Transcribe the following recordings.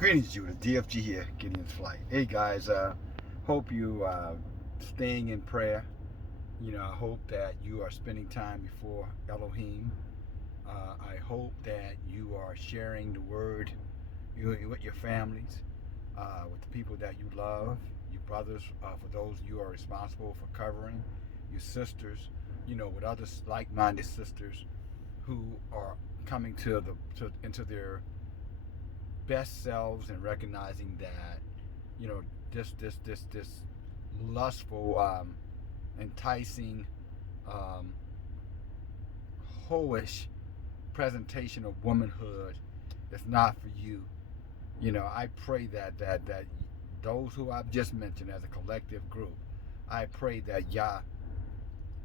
Greetings, Judah. DFG here, Gideon's Flight. Hey guys, hope you staying in prayer. I hope that you are spending time before Elohim. I hope that you are sharing the word with your families, with the people that you love, your brothers, for those you are responsible for covering, your sisters, with others like-minded sisters who are coming into their best selves and recognizing that this lustful, enticing, um, hoish presentation of womanhood is not for you. I pray that those who I've just mentioned as a collective group, I pray that Yah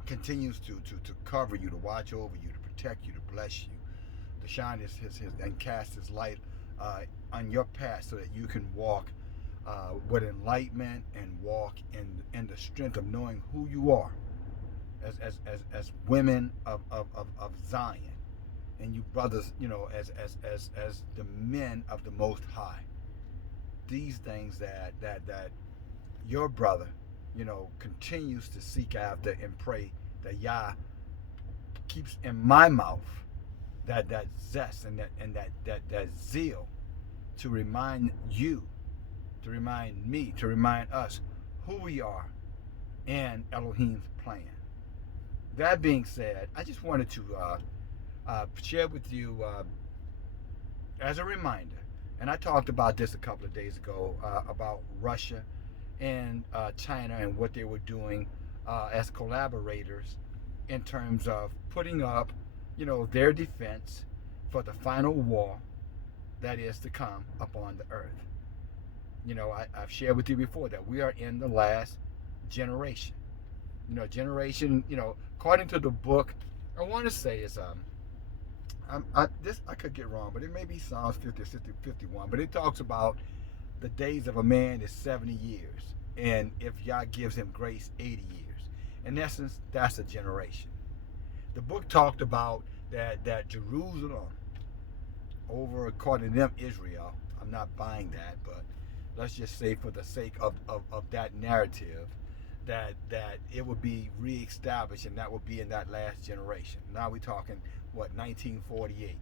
continues to cover you, to watch over you, to protect you, to bless you, to shine his and cast his light on your path so that you can walk with enlightenment and walk in the strength of knowing who you are as women of Zion, and you brothers, as the men of the Most High. These things that your brother, continues to seek after and pray that Yah keeps in my mouth that zest and that zeal to remind you, to remind me, to remind us who we are in Elohim's plan. That being said, I just wanted to share with you as a reminder, and I talked about this a couple of days ago about Russia and China and what they were doing as collaborators in terms of putting up, their defense for the final war that is to come upon the earth. I've shared with you before that we are in the last generation. According to the book, I want to say is I could get wrong, but it may be Psalms 50, 50, 51. But it talks about the days of a man is 70 years, and if Yah gives him grace, 80 years. In essence, that's a generation. The book talked about that Jerusalem, over according to them Israel. I'm not buying that, but let's just say for the sake of that narrative, that it would be reestablished, and that would be in that last generation. Now we're talking 1948.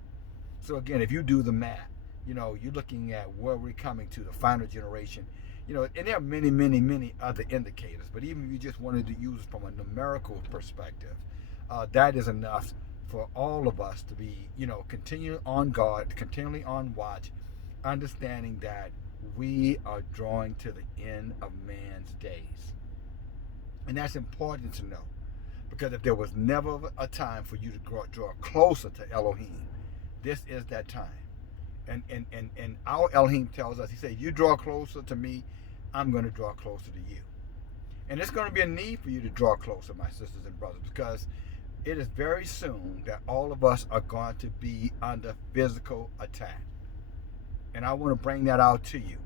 So again, if you do the math, you're looking at where we're coming to, the final generation. And there are many other indicators, but even if you just wanted to use it from a numerical perspective, that is enough for all of us to be, continually on guard, continually on watch, understanding that we are drawing to the end of man's days. And that's important to know, because if there was never a time for you to draw closer to Elohim, this is that time. And our Elohim tells us, he said, you draw closer to me, I'm going to draw closer to you. And it's going to be a need for you to draw closer, my sisters and brothers, because it is very soon that all of us are going to be under physical attack. And I want to bring that out to you.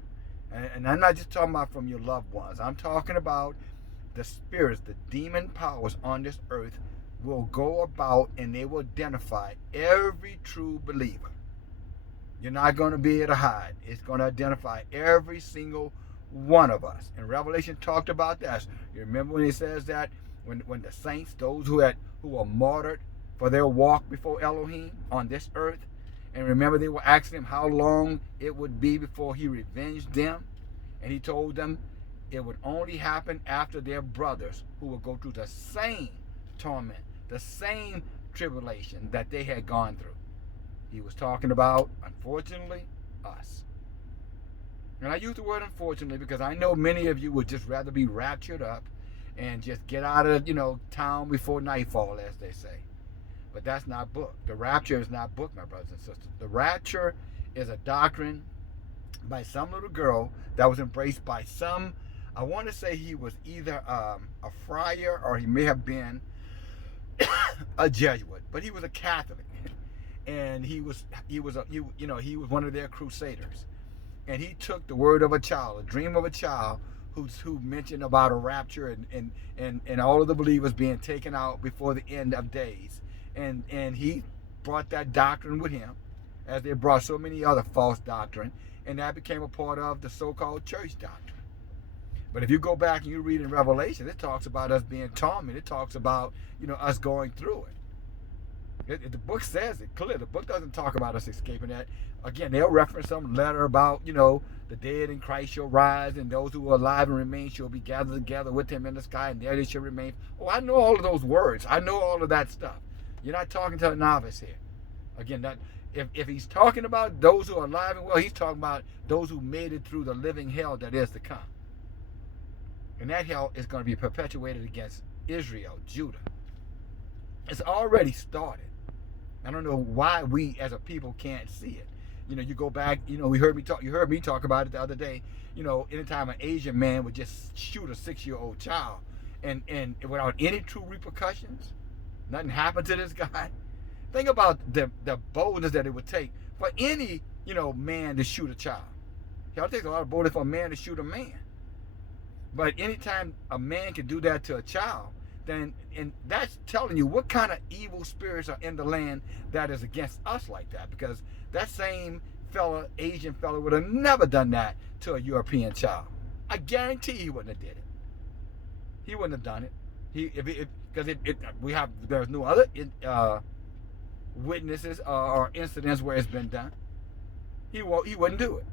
And I'm not just talking about from your loved ones. I'm talking about the spirits, the demon powers on this earth will go about and they will identify every true believer. You're not going to be able to hide. It's going to identify every single one of us. And Revelation talked about that. You remember when it says that when the saints, those who were martyred for their walk before Elohim on this earth, and remember they were asking him how long it would be before he revenged them, and he told them it would only happen after their brothers who would go through the same torment, the same tribulation that they had gone through. He was talking about, unfortunately, us. And I use the word unfortunately because I know many of you would just rather be raptured up and just get out of, town before nightfall, as they say. But that's not book. The rapture is not book, my brothers and sisters. The rapture is a doctrine by some little girl that was embraced by some. I want to say he was either a friar or he may have been a Jesuit, but he was a Catholic, and he was one of their crusaders, and he took the word of a child, a dream of a child, who mentioned about a rapture and all of the believers being taken out before the end of days, and he brought that doctrine with him, as they brought so many other false doctrine, and that became a part of the so-called church doctrine. But if you go back and you read in Revelation, it talks about us being tormented. It talks about, us going through it. The book says it clear. The book doesn't talk about us escaping that. Again, they'll reference some letter about, the dead in Christ shall rise, and those who are alive and remain shall be gathered together with him in the sky, and there they shall remain. Oh, I know all of those words. I know all of that stuff. You're not talking to a novice here. Again, that if he's talking about those who are alive and well, he's talking about those who made it through the living hell that is to come. And that hell is going to be perpetuated against Israel, Judah. It's already started. I don't know why we as a people can't see it. You go back, you heard me talk about it the other day. Anytime an Asian man would just shoot a 6-year-old child and without any true repercussions, nothing happened to this guy. Think about the boldness that it would take for any, man to shoot a child. It takes a lot of boldness for a man to shoot a man. But anytime a man can do that to a child, then and that's telling you what kind of evil spirits are in the land that is against us like that. Because that same Asian fella, would have never done that to a European child. I guarantee he wouldn't have did it. He wouldn't have done it. There's no other witnesses or incidents where it's been done. He wouldn't do it.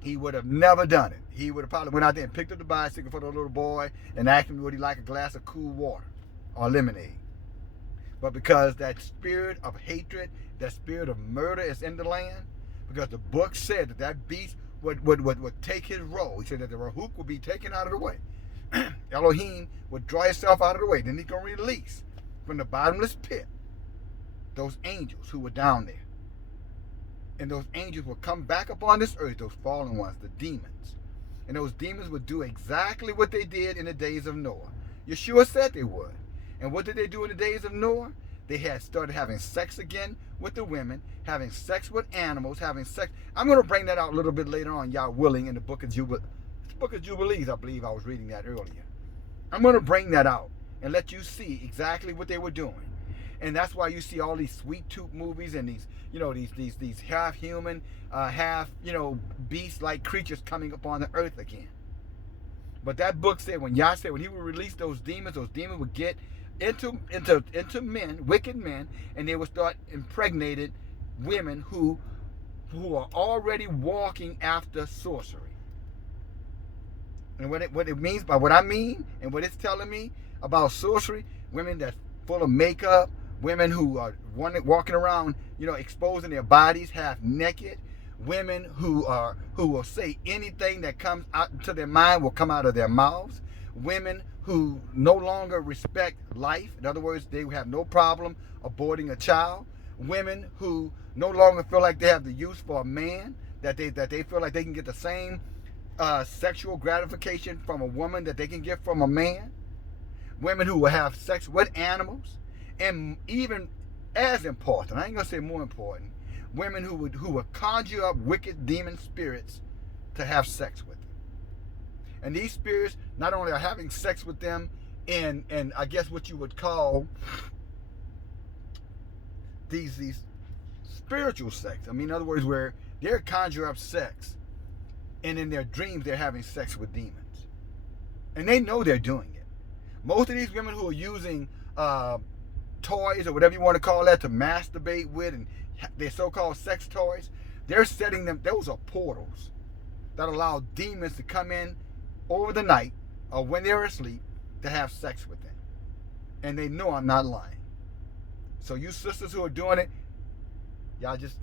He would have never done it. He would have probably went out there and picked up the bicycle for the little boy and asked him would he like a glass of cool water or lemonade. But because that spirit of hatred, that spirit of murder is in the land, because the book said that beast would take his role. He said that the Rahuk would be taken out of the way. Elohim would draw himself out of the way. Then he's going to release from the bottomless pit those angels who were down there. And those angels will come back upon this earth, those fallen ones, the demons. And those demons would do exactly what they did in the days of Noah. Yeshua said they would. And what did they do in the days of Noah? They had started having sex again with the women, having sex with animals, having sex. I'm going to bring that out a little bit later on, y'all willing, in the book of Jubilees, I believe I was reading that earlier. I'm going to bring that out and let you see exactly what they were doing. And that's why you see all these sweet tooth movies and these half human, half, beast-like creatures coming upon the earth again. But that book said when Yah said when he would release those demons would get into men, wicked men, and they would start impregnated women who are already walking after sorcery. And what it means by what I mean and what it's telling me about sorcery, women that's full of makeup, women who are walking around, exposing their bodies half naked, women who will say anything that comes out to their mind will come out of their mouths, women who no longer respect life. In other words, they have no problem aborting a child. Women who no longer feel like they have the use for a man, that they feel like they can get the same sexual gratification from a woman that they can get from a man. Women who will have sex with animals. And even as important, I ain't gonna say more important, women who would conjure up wicked demon spirits to have sex with them. And these spirits not only are having sex with them in I guess what you would call these spiritual sex. I mean, in other words, where they're conjure up sex, and in their dreams they're having sex with demons, and they know they're doing it. Most of these women who are using toys or whatever you want to call that to masturbate with, and their so-called sex toys, they're setting them, those are portals that allow demons to come in over the night or when they're asleep to have sex with them. And they know I'm not lying. So you sisters who are doing it, y'all just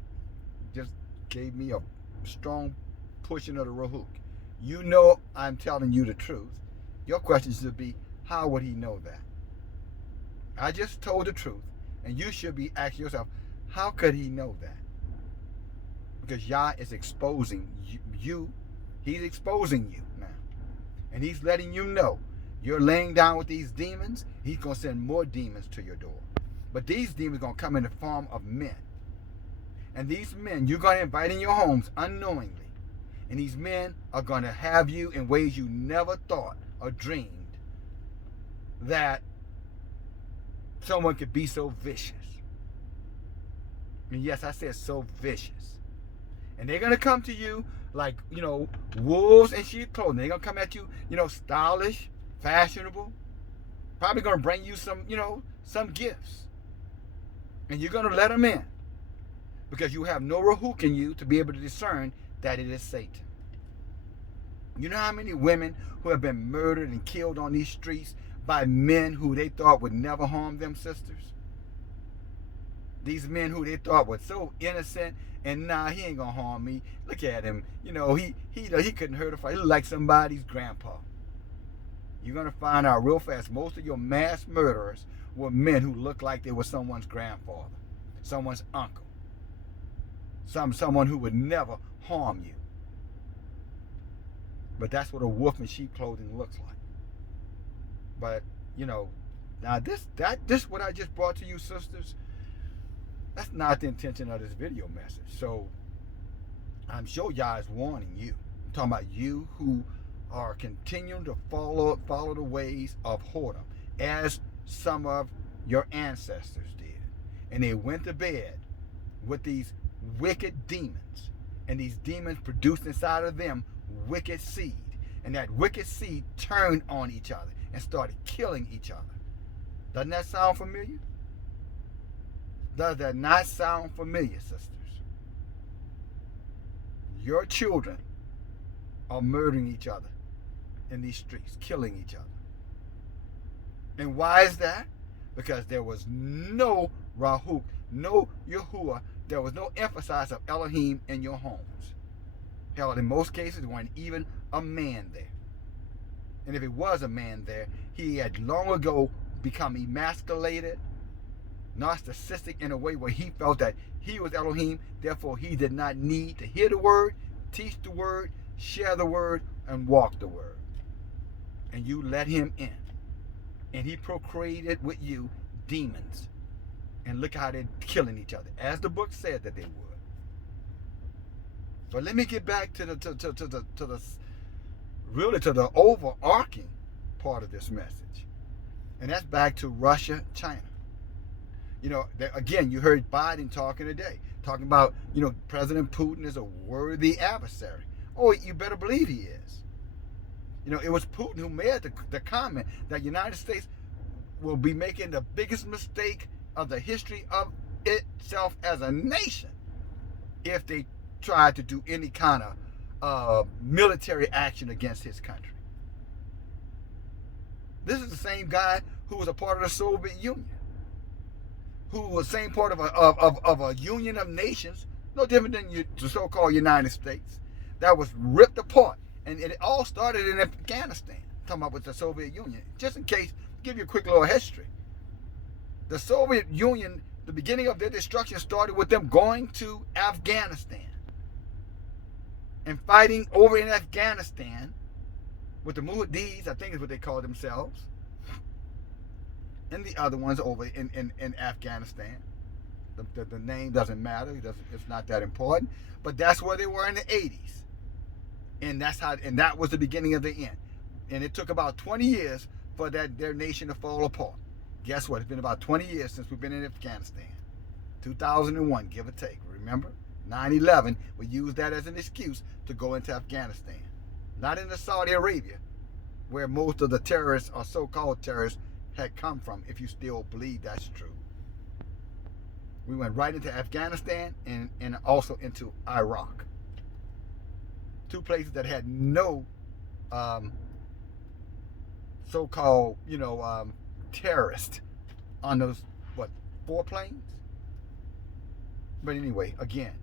gave me a strong pushing of the Rahuk. You know I'm telling you the truth. Your question should be, how would he know that? I just told the truth, and you should be asking yourself, how could he know that? Because Yah is exposing you. He's exposing you now. And he's letting you know you're laying down with these demons. He's going to send more demons to your door. But these demons are going to come in the form of men. And these men you're going to invite in your homes unknowingly. And these men are going to have you in ways you never thought or dreamed that someone could be so vicious. And yes, I said so vicious. And they're going to come to you like, wolves in sheep clothing. They're going to come at you, stylish, fashionable. Probably going to bring you some gifts. And you're going to let them in. Because you have no Rahuk in you to be able to discern that it is Satan. You know how many women who have been murdered and killed on these streets by men who they thought would never harm them, sisters? These men who they thought were so innocent, and he ain't gonna harm me. Look at him. He couldn't hurt a fly. He looked like somebody's grandpa. You're gonna find out real fast most of your mass murderers were men who looked like they were someone's grandfather, someone's uncle, someone who would never harm you. But that's what a wolf in sheep clothing looks like. But now this what I just brought to you, sisters. That's not the intention of this video message. So I'm sure y'all is warning you. I'm talking about you who are continuing to follow the ways of whoredom, as some of your ancestors did. And they went to bed with these wicked demons. And these demons produced inside of them wicked seed. And that wicked seed turned on each other and started killing each other. Doesn't that sound familiar? Does that not sound familiar, sisters? Your children are murdering each other in these streets, killing each other. And why is that? Because there was no Rahuk, no Yahuwah, there was no emphasis of Elohim in your homes. Hell, in most cases, there wasn't even a man there. And if it was a man there, he had long ago become emasculated, narcissistic in a way where he felt that he was Elohim, therefore he did not need to hear the word, teach the word, share the word, and walk the word. And you let him in. And he procreated with you demons. And look how they're killing each other, as the book said that they would. But let me get back to the overarching part of this message. And that's back to Russia, China. Again, you heard Biden talking today, talking about, President Putin is a worthy adversary. Oh, you better believe he is. It was Putin who made the comment that the United States will be making the biggest mistake of the history of itself as a nation if they try to do any kind of military action against his country. This is the same guy who was a part of the Soviet Union, who was the same part of a union of nations, no different than the so-called United States, that was ripped apart. And it all started in Afghanistan, talking about with the Soviet Union. Just in case, give you a quick little history. The Soviet Union, the beginning of their destruction started with them going to Afghanistan and fighting over in Afghanistan with the Mujahideens, I think is what they call themselves, and the other ones over in Afghanistan. The name doesn't matter. It's not that important. But that's where they were in the 80s. And that was the beginning of the end. And it took about 20 years for their nation to fall apart. Guess what? It's been about 20 years since we've been in Afghanistan. 2001, give or take. Remember? 9/11, we used that as an excuse to go into Afghanistan. Not into Saudi Arabia, where most of the terrorists or so-called terrorists had come from, if you still believe that's true. We went right into Afghanistan and also into Iraq. Two places that had no so-called, terrorists on those, 4 planes? But anyway, again,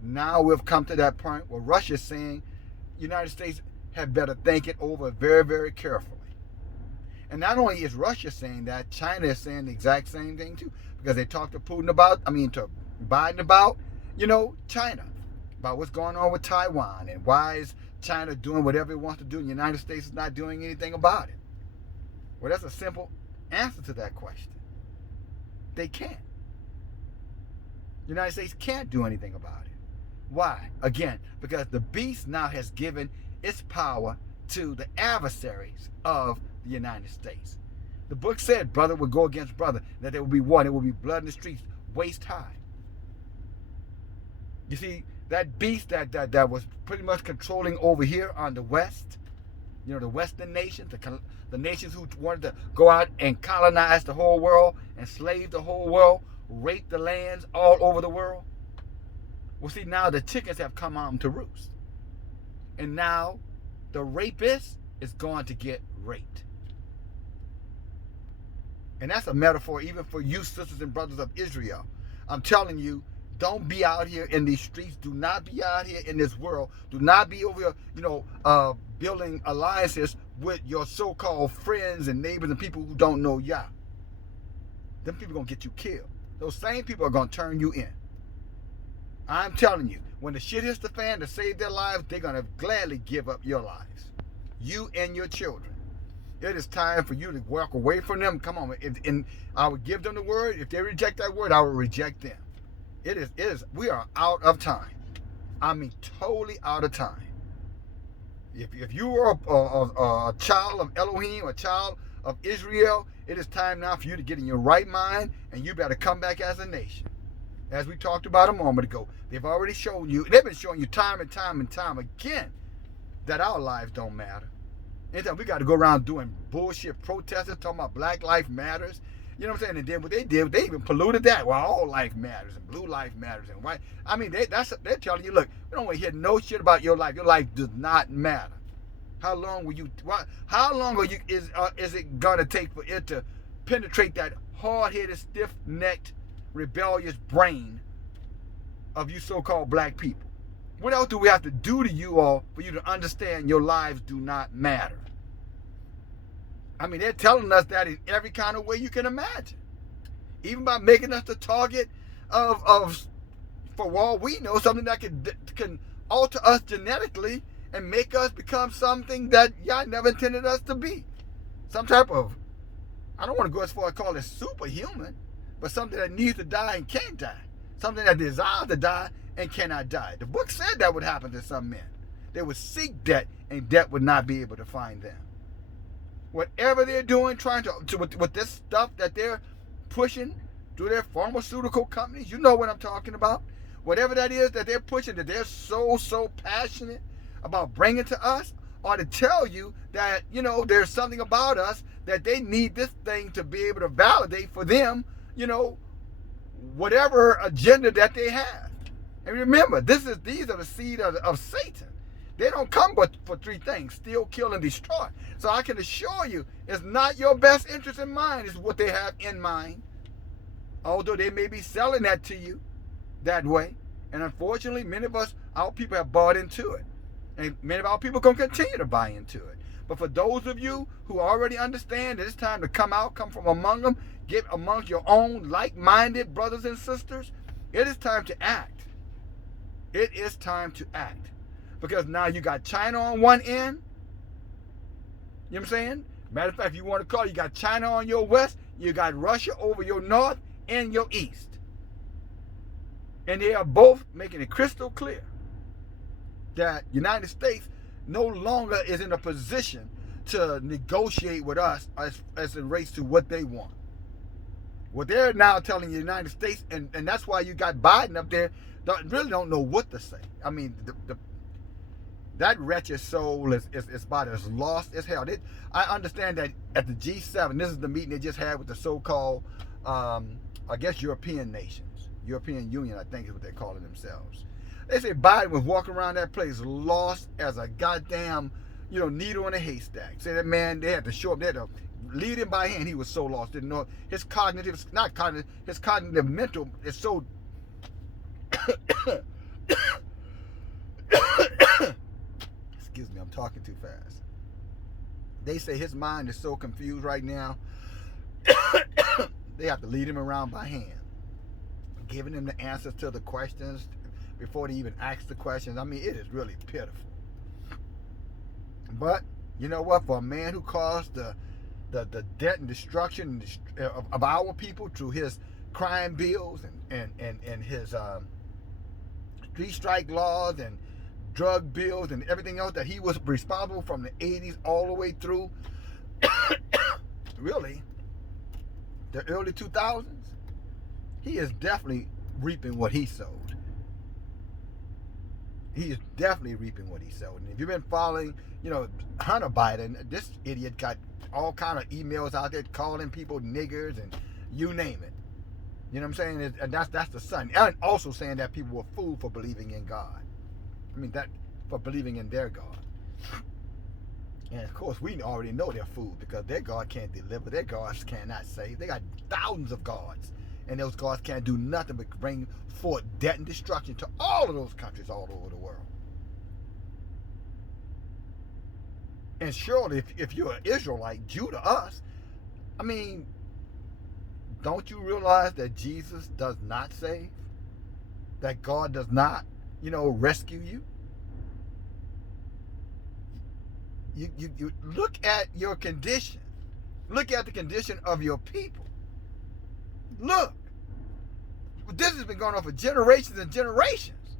now we've come to that point where Russia's saying United States had better think it over very, very carefully. And not only is Russia saying that, China is saying the exact same thing too, because they talked to Biden about, China, about what's going on with Taiwan and why is China doing whatever it wants to do and the United States is not doing anything about it. Well, that's a simple answer to that question. They can't. The United States can't do anything about it. Why? Again, because the beast now has given its power to the adversaries of the United States. The book said brother would go against brother, that there would be war, there would be blood in the streets, waist high. You see, that beast that was pretty much controlling over here on the West, the Western nations, the nations who wanted to go out and colonize the whole world, enslave the whole world, rape the lands all over the world. Well, see, now the chickens have come home to roost. And now the rapist is going to get raped. And that's a metaphor even for you, sisters and brothers of Israel. I'm telling you, don't be out here in these streets. Do not be out here in this world. Do not be over here, building alliances with your so-called friends and neighbors and people who don't know Yah. Them people are going to get you killed. Those same people are going to turn you in. I'm telling you, when the shit hits the fan to save their lives, they're going to gladly give up your lives. You and your children. It is time for you to walk away from them. Come on. And I would give them the word. If they reject that word, I will reject them. We are out of time. I mean, totally out of time. If you are a child of Elohim, a child of Israel, it is time now for you to get in your right mind, and you better come back as a nation. As we talked about a moment ago, they've already shown you, they've been showing you time and time and time again that our lives don't matter. Anytime we got to go around doing bullshit protests, talking about Black Life Matters. You know what I'm saying? And then what they did, they even polluted that. Well, all life matters and blue life matters and white. I mean, they're telling you, look, we don't want to hear no shit about your life. Your life does not matter. How long is it gonna take for it to penetrate that hard-headed, stiff-necked, rebellious brain of you so-called black people? What else do we have to do to you all for you to understand your lives do not matter? I mean, they're telling us that in every kind of way you can imagine. Even by making us the target of for all we know, something that can alter us genetically and make us become something that y'all never intended us to be. Some type of, I don't want to go as far as call it superhuman, but something that needs to die and can't die. Something that desires to die and cannot die. The book said that would happen to some men. They would seek death, and death would not be able to find them. Whatever they're doing, trying to with this stuff that they're pushing through their pharmaceutical companies, you know what I'm talking about. Whatever that is that they're pushing, that they're so passionate about bringing to us, or to tell you that, there's something about us that they need this thing to be able to validate for them, whatever agenda that they have. And remember, these are the seed of Satan. They don't come but for three things: steal, kill, and destroy. So I can assure you, it's not your best interest in mind is what they have in mind. Although they may be selling that to you that way. And unfortunately, many of us, our people have bought into it. And many of our people are going to continue to buy into it. But for those of you who already understand that it's time to come from among them, get amongst your own like-minded brothers and sisters, it is time to act. It is time to act. Because now you got China on one end. You know what I'm saying? Matter of fact, if you want to call it, you got China on your west, you got Russia over your north and your east. And they are both making it crystal clear that United States no longer is in a position to negotiate with us as it relates to what they want. What they're now telling the United States, and that's why you got Biden up there, really don't know what to say. I mean, that wretched soul is about as lost as hell. I understand that at the G7, this is the meeting they just had with the so-called, I guess, European nations. European Union, I think is what they're calling themselves. They say Biden was walking around that place lost as a goddamn, needle in a haystack. Say that man, they had to show up there to lead him by hand. He was so lost, didn't know his cognitive mental is so excuse me, I'm talking too fast. They say his mind is so confused right now. They have to lead him around by hand, giving him the answers to the questions before they even ask the questions. I mean, it is really pitiful. But you know what? For a man who caused the debt and destruction of our people through his crime bills and his 3-strike laws and drug bills and everything else that he was responsible from the 80s all the way through, really, the early 2000s, he is definitely reaping what he sowed. He is definitely reaping what he sowed. And if you've been following, Hunter Biden, this idiot got all kind of emails out there calling people niggers and you name it. You know what I'm saying? And that's the son. And also saying that people were fooled for believing in God. I mean, that for believing in their God. And of course, we already know they're fooled because their God can't deliver. Their gods cannot save. They got thousands of gods. And those gods can't do nothing but bring forth death and destruction to all of those countries all over the world. And surely, if you're an Israelite, Jew to us, I mean, don't you realize that Jesus does not save? That God does not, rescue you? You look at your condition. Look at the condition of your people. Look. This has been going on for generations and generations.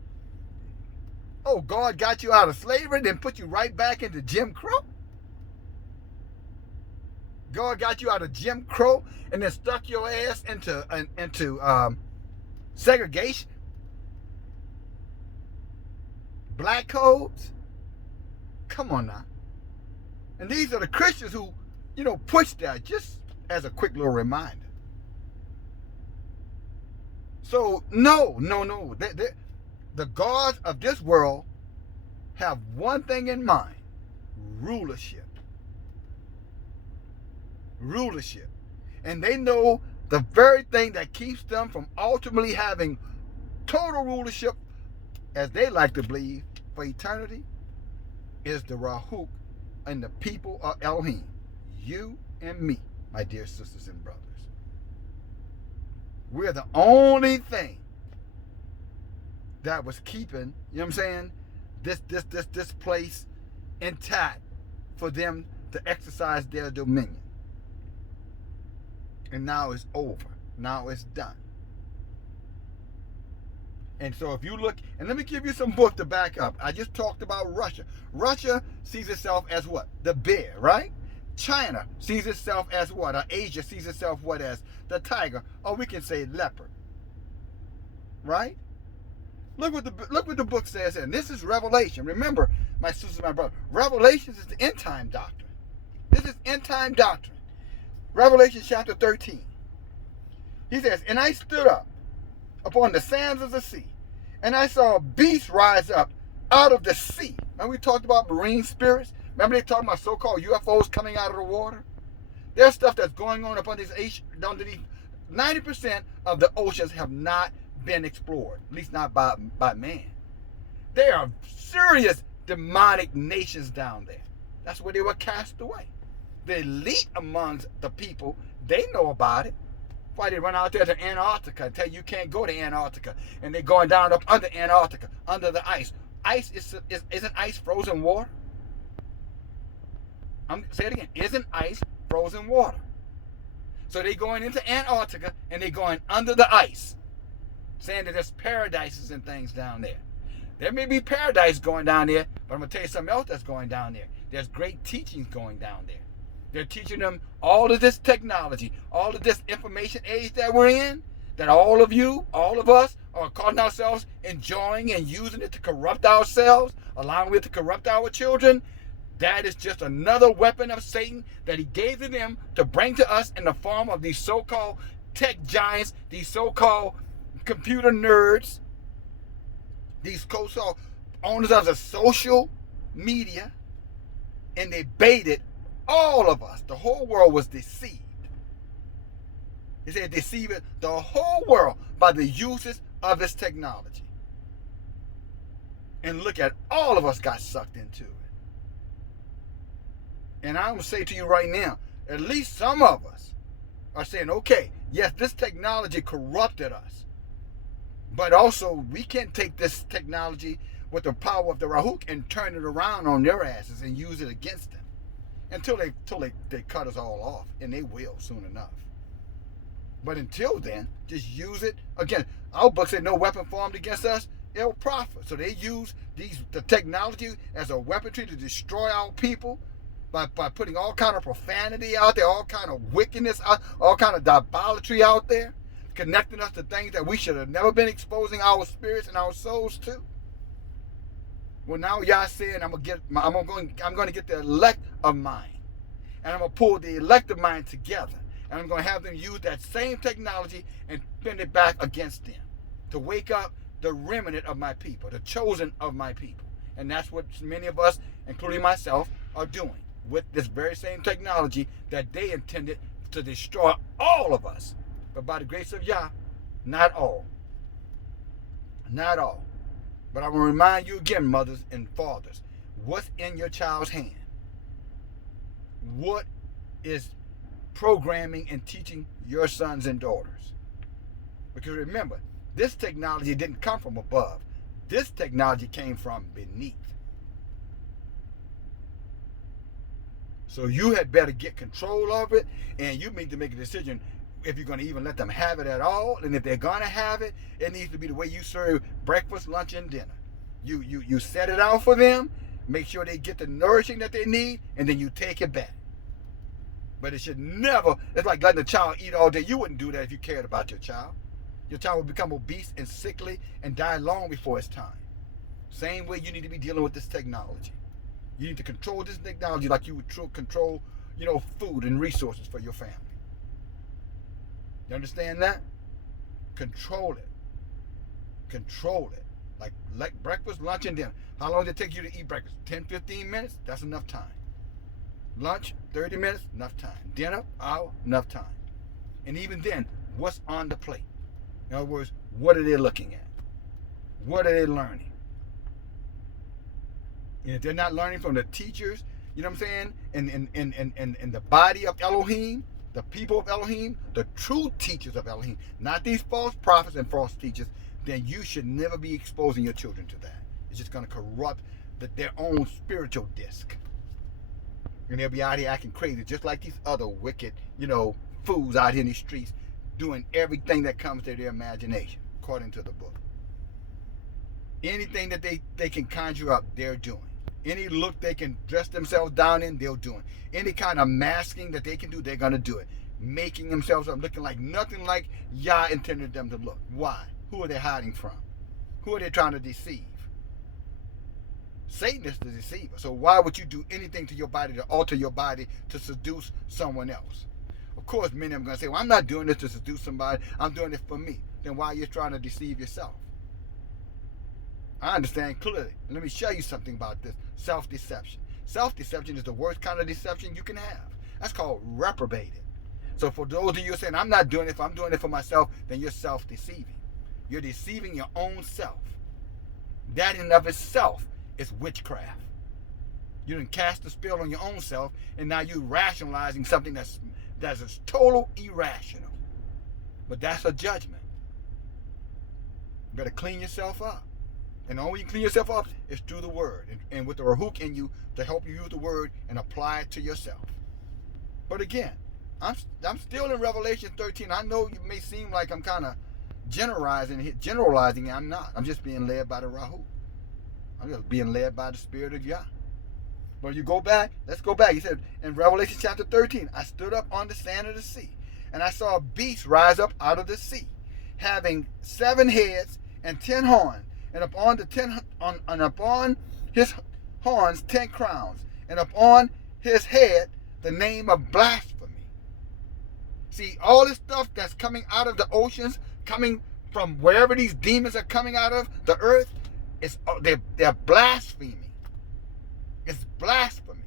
Oh, God got you out of slavery, then put you right back into Jim Crow? God got you out of Jim Crow and then stuck your ass into segregation? Black codes? Come on now. And these are the Christians who, push that, just as a quick little reminder. So, no. The gods of this world have one thing in mind: rulership. Rulership. And they know the very thing that keeps them from ultimately having total rulership, as they like to believe, for eternity, is the Rahuk and the people of Elohim. You and me, my dear sisters and brothers. We're the only thing that was keeping, this place intact for them to exercise their dominion. And now it's over. Now it's done. And so if you look, and let me give you some books to back up. I just talked about Russia. Russia sees itself as what? The bear, right? China sees itself as what? Or Asia sees itself what as? The tiger. Or we can say leopard. Right? Look what the book says. And this is Revelation. Remember, my sisters and my brother, Revelation is the end time doctrine. This is end time doctrine. Revelation chapter 13. He says, and I stood up upon the sands of the sea, and I saw a beast rise up out of the sea. Remember we talked about marine spirits? Remember they talked about so-called UFOs coming out of the water? There's stuff that's going on up underneath 90% of the oceans have not been explored, at least not by man. There are serious demonic nations down there. That's where they were cast away. The elite amongst the people, they know about it. Why they run out there to Antarctica and tell you can't go to Antarctica, and they're going down up under Antarctica, under the ice. Ice isn't ice frozen water? Say it again. Isn't ice frozen water? So they're going into Antarctica and they're going under the ice, saying that there's paradises and things down there. There may be paradise going down there, but I'm going to tell you something else that's going down there. There's great teachings going down there. They're teaching them all of this technology, all of this information age that we're in, that all of you, all of us, are calling ourselves enjoying and using it to corrupt ourselves, allowing it to corrupt our children. That is just another weapon of Satan that he gave to them to bring to us in the form of these so-called tech giants, these so-called computer nerds, these so-called owners of the social media, and they baited all of us. The whole world was deceived. He said deceiving the whole world by the uses of this technology. And look at all of us got sucked into it. And I'm going to say to you right now, at least some of us are saying, okay, yes, this technology corrupted us. But also, we can take this technology with the power of the Rahuk and turn it around on their asses and use it against them. Until they cut us all off. And they will soon enough. But until then, just use it. Again, our book said no weapon formed against us, it'll profit. So they use the technology as a weaponry to destroy our people by putting all kind of profanity out there, all kind of wickedness out, all kind of diabolatry out there, connecting us to things that we should have never been exposing our spirits and our souls to. Well, now Yah saying I'm going to get the elect of mine, and I'm going to pull the elect of mine together, and I'm going to have them use that same technology and bend it back against them to wake up the remnant of my people, the chosen of my people. And that's what many of us, including myself, are doing with this very same technology that they intended to destroy all of us. But by the grace of Yah, not all. Not all. But I will remind you again, mothers and fathers, what's in your child's hand? What is programming and teaching your sons and daughters? Because remember, this technology didn't come from above. This technology came from beneath. So you had better get control of it, and you need to make a decision if you're going to even let them have it at all. And if they're going to have it, it needs to be the way you serve breakfast, lunch, and dinner. You set it out for them, make sure they get the nourishing that they need, and then you take it back. But it should never, it's like letting a child eat all day. You wouldn't do that if you cared about your child. Your child would become obese and sickly and die long before its time. Same way you need to be dealing with this technology. You need to control this technology like you would control, food and resources for your family. You understand that? Control it. Control it. Like breakfast, lunch, and dinner. How long does it take you to eat breakfast? 10, 15 minutes? That's enough time. Lunch, 30 minutes? Enough time. Dinner, hour? Enough time. And even then, what's on the plate? In other words, what are they looking at? What are they learning? And if they're not learning from the teachers, you know what I'm saying? And the body of Elohim, the people of Elohim, the true teachers of Elohim, not these false prophets and false teachers, then you should never be exposing your children to that. It's just going to corrupt their own spiritual disc. And they'll be out here acting crazy, just like these other wicked, fools out here in these streets, doing everything that comes to their imagination, according to the book. Anything that they can conjure up, they're doing. Any look they can dress themselves down in, they're doing. Any kind of masking that they can do, they're going to do it. Making themselves up looking like nothing like Yah intended them to look. Why? Who are they hiding from? Who are they trying to deceive? Satan is the deceiver. So why would you do anything to your body to alter your body to seduce someone else? Of course, many of them are going to say, well, I'm not doing this to seduce somebody. I'm doing it for me. Then why are you trying to deceive yourself? I understand clearly. Let me show you something about this. Self-deception. Self-deception is the worst kind of deception you can have. That's called reprobated. So for those of you saying, I'm not doing it, if I'm doing it for myself, then you're self-deceiving. You're deceiving your own self. That in and of itself is witchcraft. You done cast a spell on your own self, and now you're rationalizing something that's total irrational. But that's a judgment. You better clean yourself up. And the only way you clean yourself up is through the word. And with the Rahook in you to help you use the word and apply it to yourself. But again, I'm still in Revelation 13. I know you may seem like I'm kind of generalizing. I'm not. I'm just being led by the Rahook. I'm just being led by the Spirit of Yah. But you go back, let's go back. He said in Revelation chapter 13, I stood up on the sand of the sea, and I saw a beast rise up out of the sea, having 7 heads and 10 horns, and upon his horns 10 crowns, and upon his head the name of blasphemy. See, all this stuff that's coming out of the oceans, coming from wherever these demons are coming out of, the earth, they're blaspheming. It's blasphemy.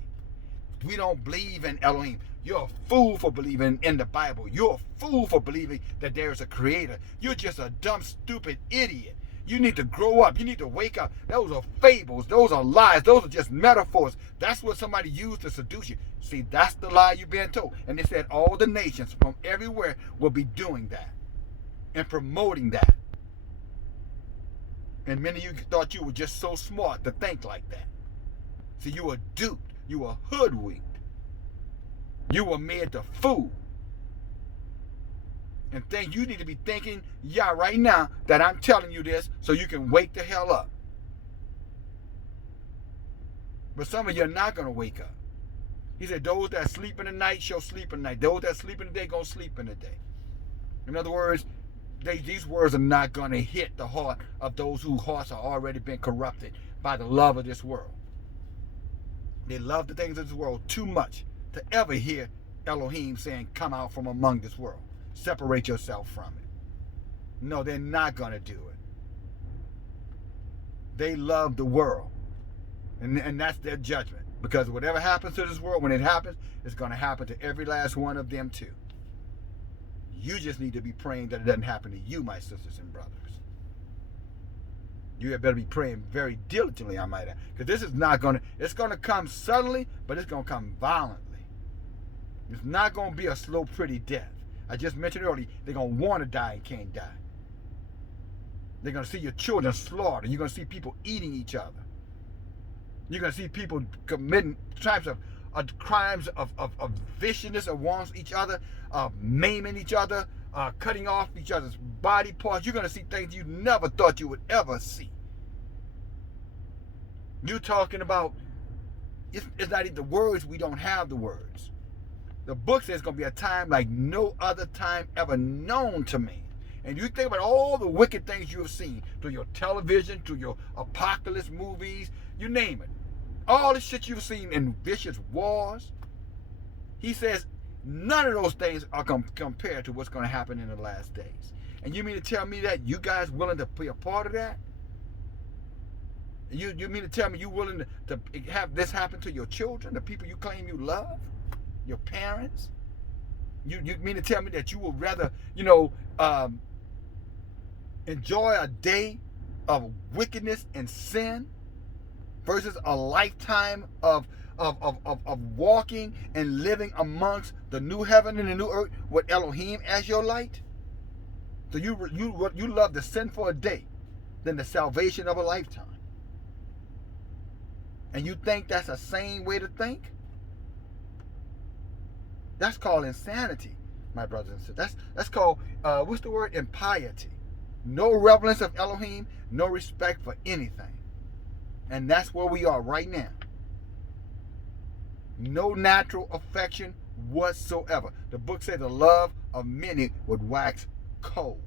We don't believe in Elohim. You're a fool for believing in the Bible. You're a fool for believing that there's a creator. You're just a dumb, stupid idiot. You need to grow up. You need to wake up. Those are fables. Those are lies. Those are just metaphors. That's what somebody used to seduce you. See, that's the lie you've been told. And they said all the nations from everywhere will be doing that and promoting that. And many of you thought you were just so smart to think like that. See, you were duped. You were hoodwinked. You were made to fool. And you need to be thinking, yeah, right now that I'm telling you this so you can wake the hell up. But some of you are not going to wake up. He said, those that sleep in the night shall sleep in the night. Those that sleep in the day going to sleep in the day. In other words, these words are not going to hit the heart of those whose hearts have already been corrupted by the love of this world. They love the things of this world too much to ever hear Elohim saying, come out from among this world. Separate yourself from it. No, they're not going to do it. They love the world. And that's their judgment. Because whatever happens to this world, when it happens, it's going to happen to every last one of them too. You just need to be praying that it doesn't happen to you, my sisters and brothers. You had better be praying very diligently, I might add. Because this is not going to, it's going to come suddenly, but it's going to come violently. It's not going to be a slow, pretty death. I just mentioned earlier, they're going to want to die and can't die. They're going to see your children slaughtered. You're going to see people eating each other. You're going to see people committing types of crimes of viciousness against each other, maiming each other, cutting off each other's body parts. You're going to see things you never thought you would ever see. You're talking about, it's not even the words, we don't have the words. The book says it's going to be a time like no other time ever known to man. And you think about all the wicked things you have seen through your television, through your apocalypse movies, you name it. All the shit you've seen in vicious wars. He says none of those things are compared to what's going to happen in the last days. And you mean to tell me that you guys willing to be a part of that? You mean to tell me you willing to have this happen to your children, the people you claim you love, your parents? You mean to tell me that you would rather, enjoy a day of wickedness and sin versus a lifetime of walking and living amongst the new heaven and the new earth with Elohim as your light? So you love the sin for a day than the salvation of a lifetime. And you think that's a sane way to think? That's called insanity, my brothers and sisters. That's called, what's the word? Impiety. No reverence of Elohim, no respect for anything. And that's where we are right now. No natural affection whatsoever. The book says the love of many would wax cold.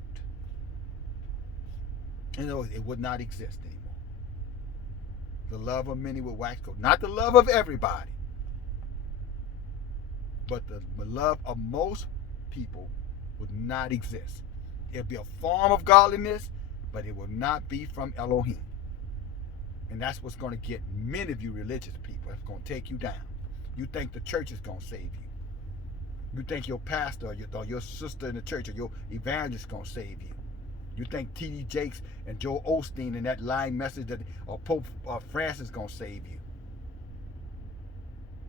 It would not exist anymore. The love of many would wax cold. Not the love of everybody, but the love of most people would not exist. It'll be a form of godliness, but it will not be from Elohim. And that's what's going to get many of you religious people. It's going to take you down. You think the church is going to save you. You think your pastor or your sister in the church or your evangelist is going to save you. You think T.D. Jakes and Joel Osteen and that lying message that or Pope Francis is going to save you.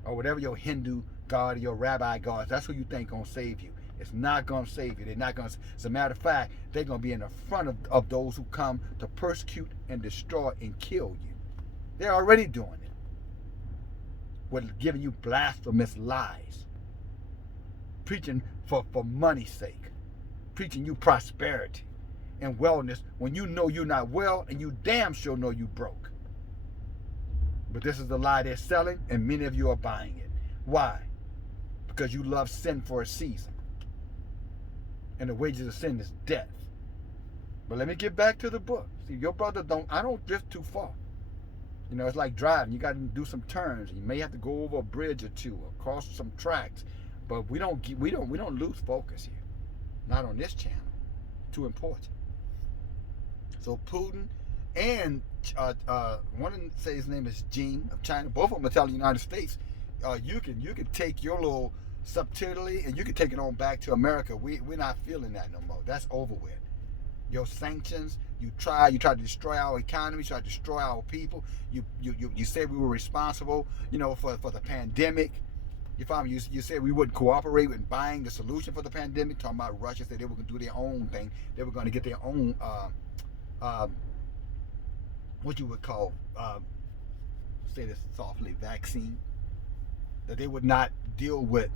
Or whatever your Hindu God or your rabbi God, that's who you think going to save you. It's not going to save you. They're not going to. As a matter of fact, they're going to be in the front of those who come to persecute and destroy and kill you. They're already doing it. With giving you blasphemous lies. Preaching for money's sake. Preaching you prosperity and wellness when you know you're not well and you damn sure know you broke. But this is the lie they're selling, and many of you are buying it. Why? Because you love sin for a season. And the wages of sin is death. But let me get back to the book. See, your brother I don't drift too far. It's like driving. You got to do some turns. You may have to go over a bridge or two, or cross some tracks. But we don't lose focus here. Not on this channel. Too important. So Putin and one of them say his name is Gene of China. Both of them are telling the United States, you can take your little subtlety and you can take it on back to America. We're not feeling that no more. That's over with. Your sanctions, you try to destroy our economy, you try to destroy our people. You said we were responsible, for the pandemic. You found me? You said we wouldn't cooperate in buying the solution for the pandemic. Talking about Russia said they were going to do their own thing. They were going to get their own what you would call say this softly, vaccine. That they would not deal with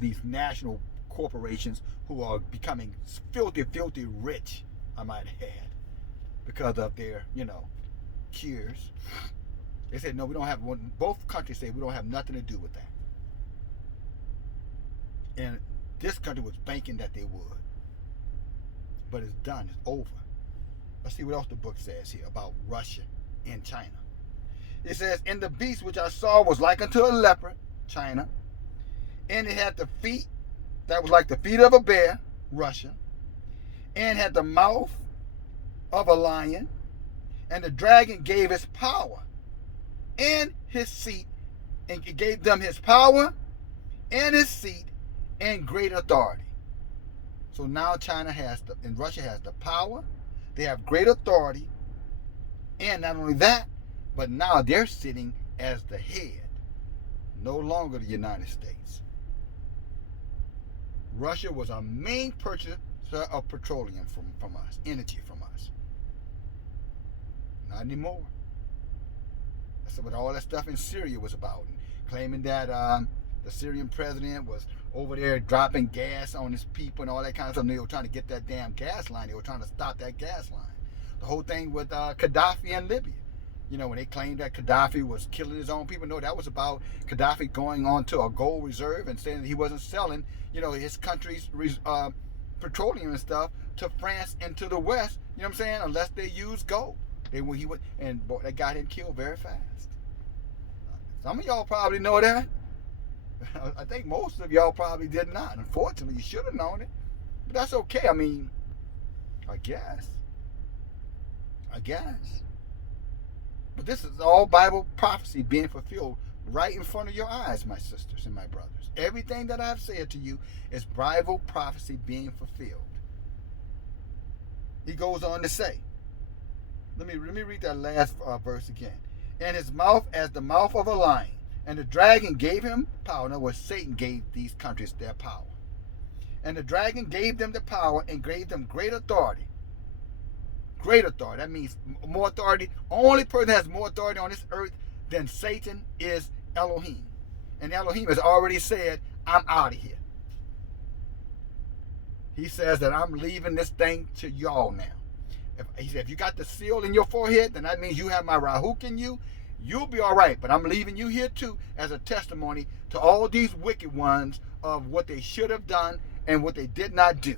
these national corporations who are becoming filthy rich, I might add, because of their cures. They said no, we don't have one. Both countries say we don't have nothing to do with that. And this country was banking that they would. But it's done. It's over. Let's see what else the book says here about Russia and China. It says, "And the beast which I saw was like unto a leopard," China, "and it had the feet that was like the feet of a bear," Russia, "and had the mouth of a lion, and the dragon gave his power and his seat, and it gave them his power and his seat and great authority." So now China has and Russia has the power, they have great authority, and not only that, but now they're sitting as the head, no longer the United States. Russia was a main purchaser of petroleum from us, energy from us. Not anymore. That's what all that stuff in Syria was about, and claiming that the Syrian president was over there dropping gas on his people and all that kind of stuff. And they were trying to get that damn gas line. They were trying to stop that gas line. The whole thing with Gaddafi and Libya. You know, when they claimed that Gaddafi was killing his own people. No, that was about Gaddafi going on to a gold reserve and saying that he wasn't selling, you know, his country's petroleum and stuff to France and to the West. You know what I'm saying? Unless they use gold. He would, and boy, that got him killed very fast. Some of y'all probably know that. I think most of y'all probably did not. Unfortunately, you should have known it. But that's okay. I mean, I guess. But this is all Bible prophecy being fulfilled right in front of your eyes, my sisters and my brothers. Everything that I've said to you is Bible prophecy being fulfilled. He goes on to say, let me read that last verse again. "And his mouth as the mouth of a lion, and the dragon gave him power." In other words, Satan gave these countries their power. "And the dragon gave them the power and gave them great authority." Great authority. That means more authority. Only person that has more authority on this earth than Satan is Elohim. And Elohim has already said, "I'm out of here." He says that I'm leaving this thing to y'all now. He said, if you got the seal in your forehead, then that means you have my Rahuk in you. You'll be all right. But I'm leaving you here too as a testimony to all these wicked ones of what they should have done and what they did not do.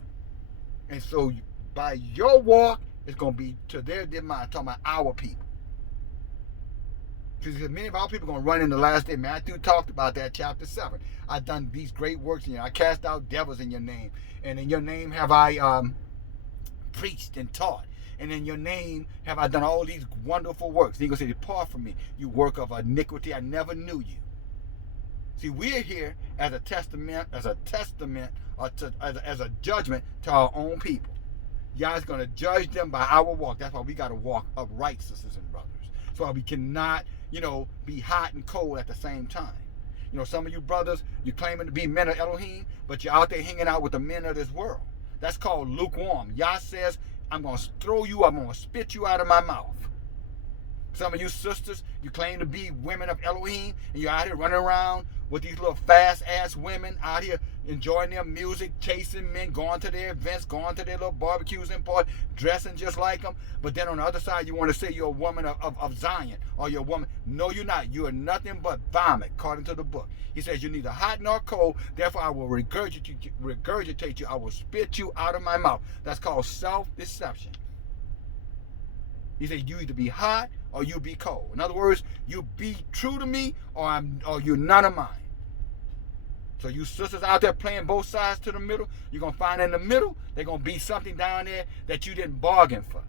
And so by your walk, it's going to be to their demise. Talking about our people. Because many of our people are going to run in the last day. Matthew talked about that, chapter 7. I've done these great works in you. I cast out devils in your name. And in your name have I preached and taught. And in your name have I done all these wonderful works. And he's going to say, "Depart from me, you work of iniquity. I never knew you." See, we're here as a testament, as a judgment to our own people. Yah's going to judge them by our walk. That's why we got to walk upright, sisters and brothers. That's why we cannot, be hot and cold at the same time. Some of you brothers, you're claiming to be men of Elohim, but you're out there hanging out with the men of this world. That's called lukewarm. Yah says, "I'm going to throw you, I'm going to spit you out of my mouth." Some of you sisters, you claim to be women of Elohim, and you're out here running around with these little fast-ass women out here enjoying their music, chasing men, going to their events, going to their little barbecues and parties, dressing just like them. But then on the other side, you want to say you're a woman of Zion, or you're a woman. No, you're not. You are nothing but vomit, according to the book. He says, "You're neither hot nor cold, therefore I will regurgitate you. I will spit you out of my mouth." That's called self-deception. He said, you either be hot or you be cold. In other words, you be true to me or you're none of mine. So you sisters out there playing both sides to the middle, you're going to find in the middle, there's going to be something down there that you didn't bargain for.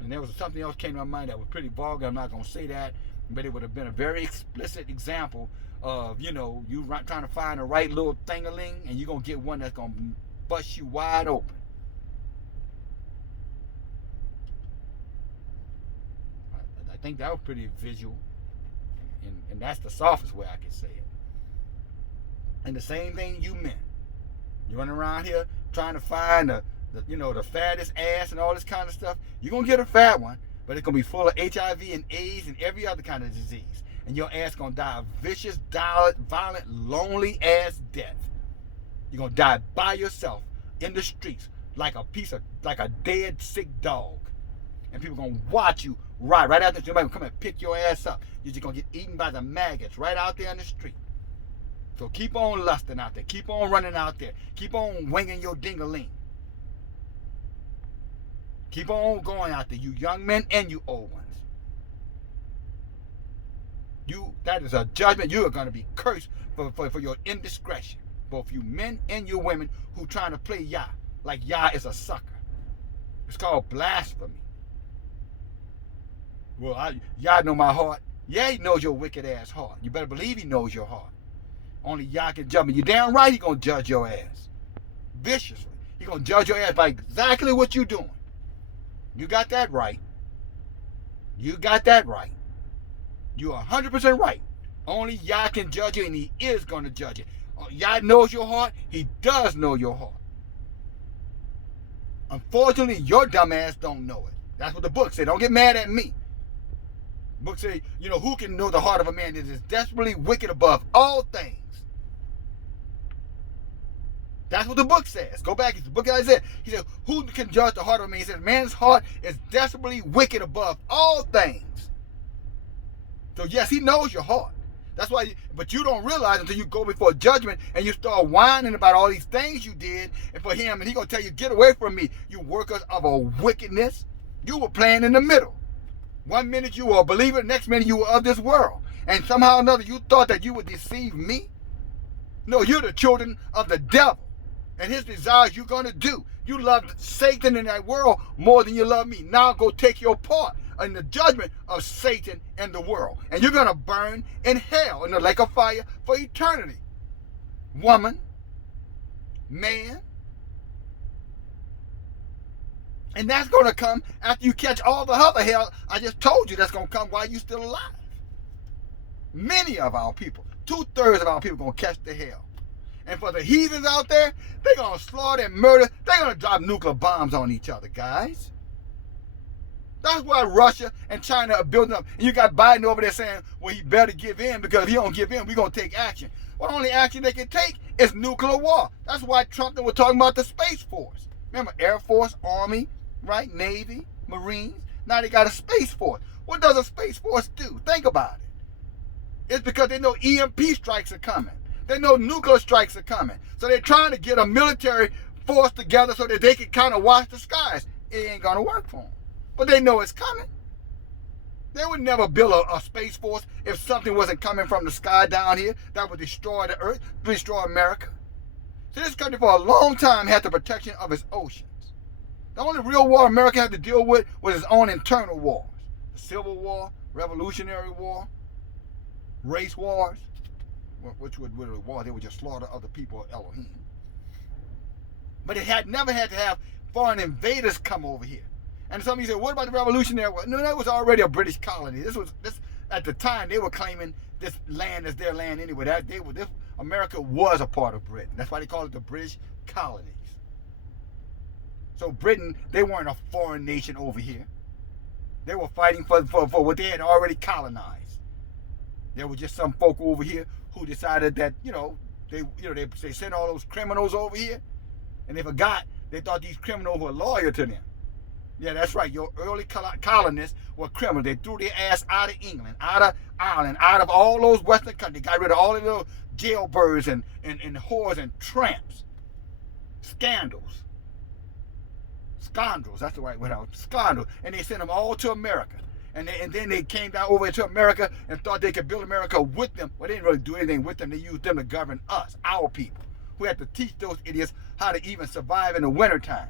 And there was something else came to my mind that was pretty vulgar. I'm not going to say that, but it would have been a very explicit example of, you trying to find the right little thing-a-ling, and you're going to get one that's going to bust you wide open. I think that was pretty visual, and that's the softest way I can say it. And the same thing you meant. You running around here trying to find the fattest ass and all this kind of stuff. You're going to get a fat one, but it's going to be full of HIV and AIDS and every other kind of disease. And your ass going to die a vicious, violent, lonely ass death. You're going to die by yourself in the streets like a dead, sick dog. And people going to watch you right after somebody will come and pick your ass up. You're just going to get eaten by the maggots right out there in the street. So keep on lusting out there. Keep on running out there. Keep on winging your ding-a-ling. Keep on going out there, you young men and you old ones. That is a judgment. You are going to be cursed for your indiscretion. Both you men and you women who trying to play Yah like Yah is a sucker. It's called blasphemy. Well, Yah know my heart. Yeah, he knows your wicked ass heart. You better believe he knows your heart. Only Yah can judge me. You damn right he gonna judge your ass viciously. He gonna judge your ass by exactly what you doing. You got that right. You got that right. You are 100% right. Only Yah can judge you, and he is going to judge you. Yah knows your heart. He does know your heart. Unfortunately, your dumb ass don't know it. That's what the book said. Don't get mad at me. The book say, who can know the heart of a man that is desperately wicked above all things? That's what the book says. Go back. It's the book I said. He said, who can judge the heart of a man? He said, man's heart is desperately wicked above all things. So yes, he knows your heart. That's why, but you don't realize until you go before judgment and you start whining about all these things you did and for him, and he gonna tell you, get away from me, you workers of a wickedness. You were playing in the middle. One minute you were a believer, next minute you were of this world. And somehow or another you thought that you would deceive me. No, you're the children of the devil. And his desires you're gonna do. You loved Satan in that world more than you love me. Now go take your part in the judgment of Satan and the world. And you're going to burn in hell, in the lake of fire for eternity. Woman, man. And that's going to come after you catch all the other hell I just told you that's going to come while you're still alive. Many of our people, 2/3 of our people are going to catch the hell. And for the heathens out there, they're going to slaughter and murder. They're going to drop nuclear bombs on each other, guys. That's why Russia and China are building up. And you got Biden over there saying, well, he better give in, because if he don't give in, we're going to take action. Well, the only action they can take is nuclear war. That's why Trump was talking about the Space Force. Remember, Air Force, Army, right? Navy, Marines. Now they got a Space Force. What does a Space Force do? Think about it. It's because they know EMP strikes are coming. They know nuclear strikes are coming. So they're trying to get a military force together so that they can kind of watch the skies. It ain't going to work for them. But they know it's coming. They would never build a space force if something wasn't coming from the sky down here that would destroy the earth, destroy America. So this country for a long time had the protection of its oceans. The only real war America had to deal with was its own internal wars. The Civil War, Revolutionary War, race wars, which were wars. They would just slaughter other people of Elohim. But it had never had to have foreign invaders come over here. And some of you say, what about the Revolutionary War? No, that was already a British colony. This at the time they were claiming this land as their land anyway. America was a part of Britain. That's why they call it the British colonies. So Britain, they weren't a foreign nation over here. They were fighting for what they had already colonized. There were just some folk over here who decided that they sent all those criminals over here, and they forgot. They thought these criminals were loyal to them. Yeah, that's right. Your early colonists were criminals. They threw their ass out of England, out of Ireland, out of all those Western countries. Got rid of all of those jailbirds and whores and tramps. Scoundrels. That's the right word. Scoundrels. And they sent them all to America. And then they came down over to America and thought they could build America with them. Well, they didn't really do anything with them. They used them to govern us, our people, who had to teach those idiots how to even survive in the wintertime.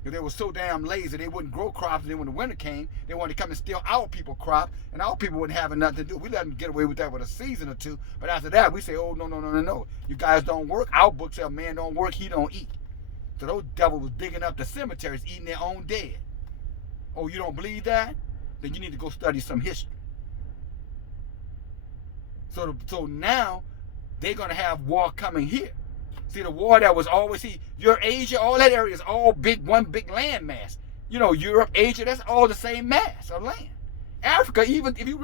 Because they were so damn lazy, they wouldn't grow crops. And then when the winter came, they wanted to come and steal our people crop, and our people wouldn't have nothing to do. We let them get away with that with a season or two. But after that, we say, oh, no. You guys don't work. Our book says, man don't work, he don't eat. So those devils was digging up the cemeteries, eating their own dead. Oh, you don't believe that? Then you need to go study some history. So now, they're going to have war coming here. See, the war that was always, your Asia, all that area is all one big land mass. Europe, Asia, that's all the same mass of land. Africa, even if you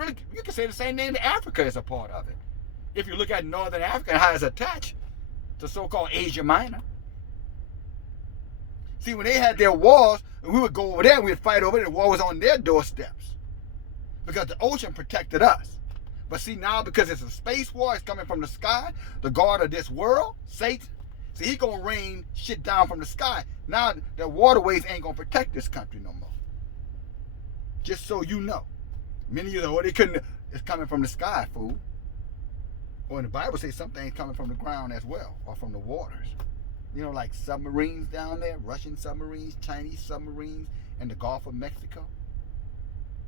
can say the same name, Africa is a part of it. If you look at Northern Africa and how it's attached to so-called Asia Minor. See, when they had their wars, we would go over there and we'd fight over there, the war was on their doorsteps. Because the ocean protected us. But see, now because it's a space war, it's coming from the sky, the God of this world, Satan, see, he gonna rain shit down from the sky. Now the waterways ain't gonna protect this country no more. Just so you know. Many of you know, they couldn't, it's coming from the sky, fool. Or in the Bible says some things coming from the ground as well, or from the waters. You know, like submarines down there, Russian submarines, Chinese submarines, in the Gulf of Mexico.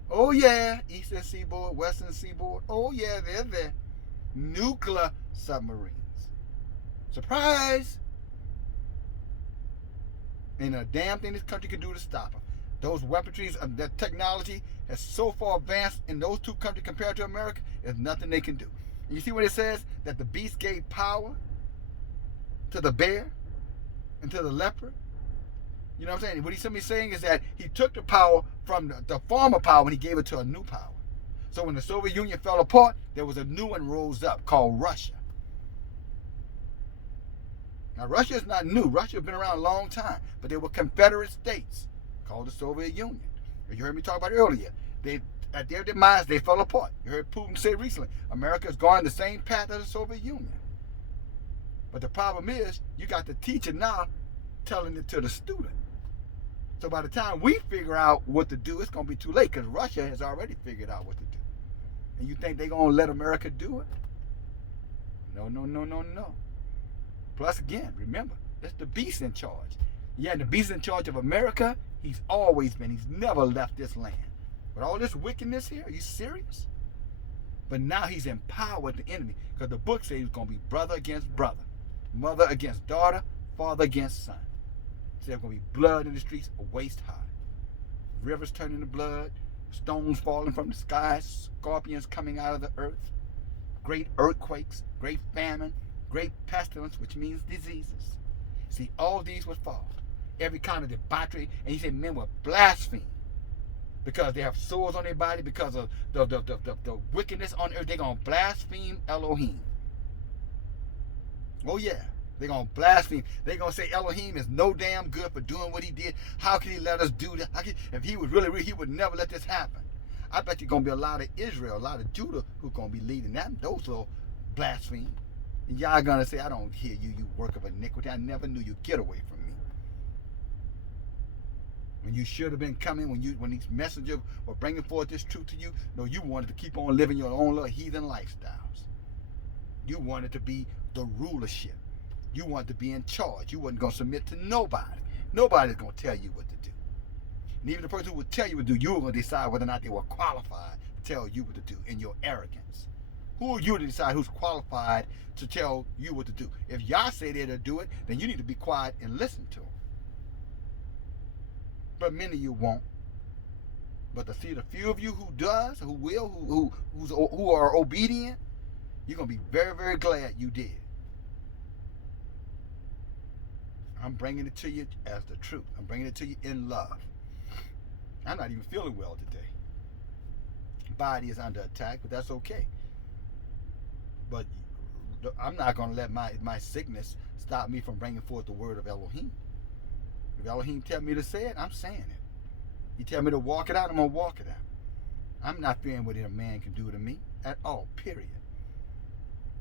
Oh yeah, Eastern Seaboard, Western Seaboard. Oh yeah, they're there. Nuclear submarines. Surprise! Ain't a damn thing this country can do to stop them. Those weaponries, that technology has so far advanced in those two countries compared to America, there's nothing they can do. And you see what it says? That the beast gave power to the bear and to the leopard. You know what I'm saying? What he's simply saying is that he took the power from the former power and he gave it to a new power. So when the Soviet Union fell apart, there was a new one rose up called Russia. Now, Russia is not new. Russia has been around a long time, but they were Confederate states called the Soviet Union. You heard me talk about it earlier. At their demise, they fell apart. You heard Putin say recently, America is going the same path as the Soviet Union. But the problem is, you got the teacher now telling it to the student. So by the time we figure out what to do, it's going to be too late because Russia has already figured out what to do. And you think they're going to let America do it? No, no, no, no, no. Plus, again, remember, it's the beast in charge. Yeah, and the beast in charge of America, he's always been. He's never left this land. With all this wickedness here, are you serious? But now he's empowered the enemy because the book says it's going to be brother against brother, mother against daughter, father against son. So there's going to be blood in the streets waist high. Rivers turning to blood, stones falling from the sky, scorpions coming out of the earth, great earthquakes, great famine, great pestilence, which means diseases. See, all these would fall. Every kind of debauchery. And he said men will blaspheme because they have sores on their body, because of the wickedness on earth. They're going to blaspheme Elohim. Oh, yeah. They're going to blaspheme. They're going to say Elohim is no damn good for doing what he did. How can he let us do that? If he was really real, he would never let this happen. I bet you're going to be a lot of Israel, a lot of Judah who's going to be leading that. Those will blaspheme. And y'all going to say, I don't hear you, you work of iniquity. I never knew you. Get away from me. When you should have been coming, when these messengers were bringing forth this truth to you, no, you wanted to keep on living your own little heathen lifestyles. You wanted to be the rulership. You wanted to be in charge. You wasn't going to submit to nobody. Nobody's going to tell you what to do. And even the person who would tell you what to do, you were going to decide whether or not they were qualified to tell you what to do in your arrogance. Who are you to decide who's qualified to tell you what to do? If y'all say they're to do it, then you need to be quiet and listen to them. But many of you won't. But to see the few of you who does, who will, who are obedient, you're going to be very, very glad you did. I'm bringing it to you as the truth. I'm bringing it to you in love. I'm not even feeling well today. Body is under attack, but that's okay. But I'm not going to let my sickness stop me from bringing forth the word of Elohim. If Elohim tell me to say it, I'm saying it. He tell me to walk it out, I'm going to walk it out. I'm not fearing what a man can do to me at all, period.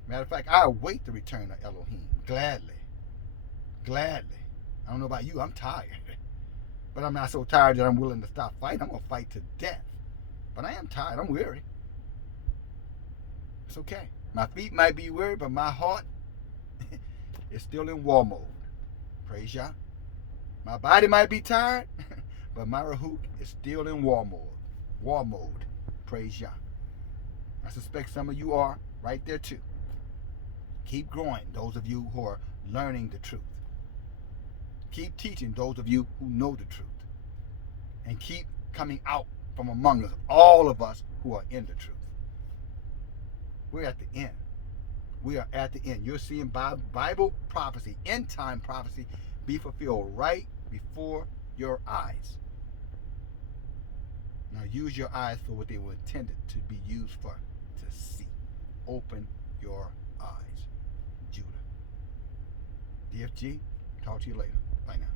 Matter of fact, I await the return of Elohim gladly. Gladly. I don't know about you, I'm tired. But I'm not so tired that I'm willing to stop fighting. I'm going to fight to death. But I am tired. I'm weary. It's okay. My feet might be weary, but my heart is still in war mode. Praise Yah. My body might be tired, but my Rahut is still in war mode. War mode. Praise Yah. I suspect some of you are right there too. Keep growing, those of you who are learning the truth. Keep teaching those of you who know the truth. And keep coming out from among us, all of us who are in the truth. We're at the end. We are at the end. You're seeing Bible prophecy, end time prophecy, be fulfilled right before your eyes. Now use your eyes for what they were intended to be used for, to see. Open your eyes. Judah. DFG, talk to you later. Bye now.